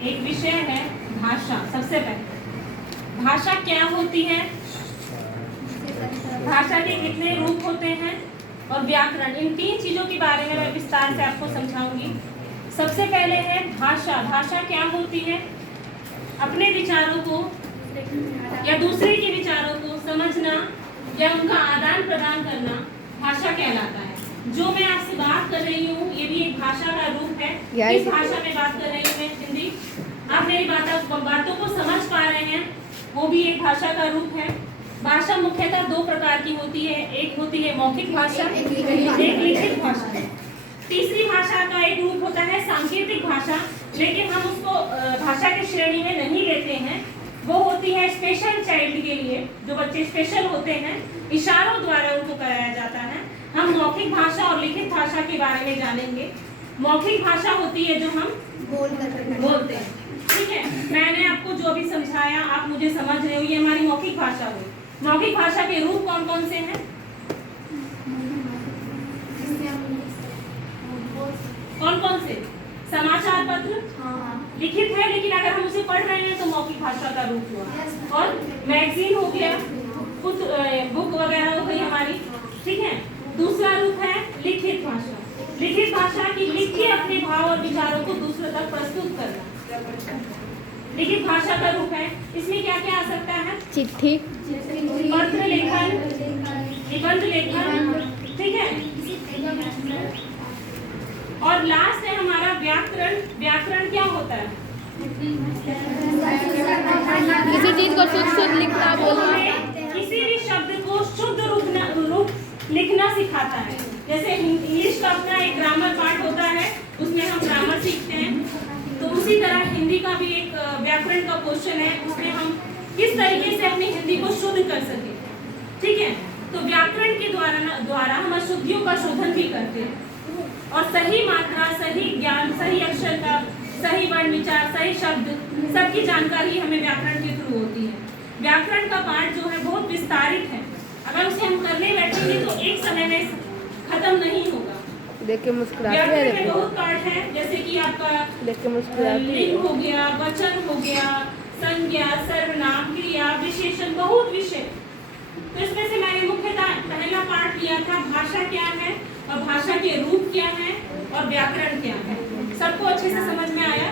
एक विषय है भाषा। सबसे पहले भाषा क्या होती है, भाषा के कितने रूप होते हैं और व्याकरण, इन तीन चीजों के बारे में मैं विस्तार से आपको समझाऊंगी। सबसे पहले है भाषा। भाषा क्या होती है? अपने विचारों को या दूसरे के विचारों को समझना या उनका आदान प्रदान करना भाषा कहलाता है। जो मैं आपसे बात कर रही हूँ ये भी एक भाषा का रूप है। किस भाषा में बात कर रही हूँ मैं? हिंदी। आप मेरी बातों को समझ पा रहे हैं, वो भी एक भाषा का रूप है। भाषा मुख्यतः दो प्रकार की होती है, एक होती है मौखिक भाषा, एक लिखित भाषा। तीसरी भाषा का एक रूप होता है सांकेतिक भाषा, लेकिन हम उसको भाषा की श्रेणी में नहीं लेते हैं। वो होती है स्पेशल चाइल्ड के लिए, जो बच्चे स्पेशल होते हैं, इशारों द्वारा उनको कराया जाता है। हम मौखिक भाषा और लिखित भाषा के बारे में जानेंगे। मौखिक भाषा होती है जो हम बोलते हैं, ठीक है। मैंने आपको जो भी समझाया आप मुझे समझ रहे हो, ये हमारी मौखिक भाषा हुई। मौखिक भाषा के रूप कौन कौन से हैं? कौन कौन से? समाचार पत्र लिखित है, लेकिन अगर हम उसे पढ़ रहे हैं तो मौखिक भाषा का रूप हुआ। और मैगजीन हो गया, बुक वगैरह हो गई हमारी, ठीक है। दूसरा रूप है लिखित भाषा। लिखित भाषा की लिख के अपने भाव और विचारों को दूसरों तक प्रस्तुत करना लिखित भाषा का रूप है। इसमें क्या क्या आ सकता है? चिट्ठी, पत्र लेखन, निबंध लेखन, ठीक है। और लास्ट है हमारा व्याकरण। व्याकरण क्या होता है? किसी चीज को शुद्ध लिखना, बोलना, किसी भी शब्द को शुद्ध रूप लिखना सिखाता है। जैसे इंग्लिश का अपना एक ग्रामर पार्ट होता है, उसमें हम ग्रामर सीखते हैं, तो उसी तरह हिंदी का भी एक व्याकरण का क्वेश्चन है, उसमें हम किस तरीके से अपनी हिंदी को शुद्ध कर सके, ठीक है। तो व्याकरण के द्वारा हम अशुद्धियों का शोधन भी करते हैं और सही मात्रा, सही ज्ञान, सही अक्षर का, सही वर्ण विचार, सही शब्द, सबकी जानकारी हमें व्याकरण के थ्रू होती है। व्याकरण का पाठ जो है बहुत विस्तारित है, अगर उसे हम करने बैठेंगे तो एक समय में खत्म नहीं होगा। देख के मुस्कुराती है। व्याकरण में बहुत पाठ है, जैसे कि आपका देख के मुस्कुराती है। लिंग हो गया, वचन हो गया, संज्ञा, सर्वनाम, क्रिया, विशेषण, बहुत विषय। तो इसमें से मैंने मुख्यतः पहला पार्ट लिया था भाषा क्या है और भाषा के रूप क्या है और व्याकरण क्या है। सबको अच्छे से समझ में आया?